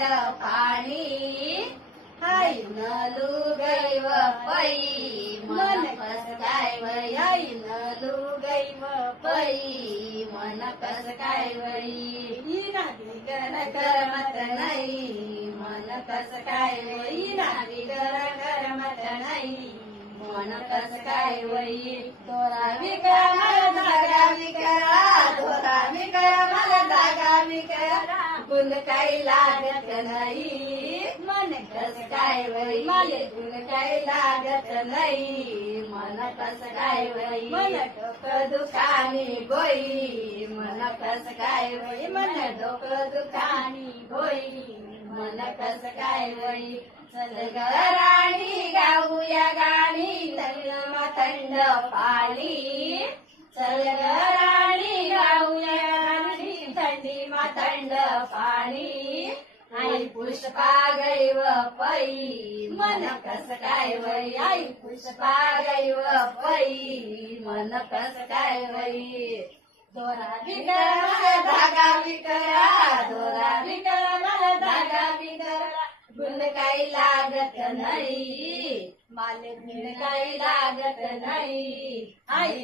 थंड पाणी हाय नलू गैव पै मन कस काय वै हाय नलू गैव पै मन कस काय वै नावी करमत नाही मन कस काय वै नावी करमत नाही मन कस काय वै तोरा विकरा मला धागा विकरा तोरा विकरा मला धागा विकरा गुण काही लागत नाही मन कस काय वै गुण काही लागत नाही मन कस काय वै मन डोकं दुखानी गोई मन कस काय वै मन डोकं दुखानी गोई मन कस काय वै चल ग राणी गाऊया गाणी थंड पाणी चल ग राणी गाऊया गाणी थंडी थंड पाणी आई पुष्पा गैव पै मन कस काय वै आई पुष्पा गैव पै मन कस काय वै दोरा विकरा मला धागा विकरा दोरा विकरा मला धागा विकरा गुण काही लागत नाही माले गुण काही लागत नाही आई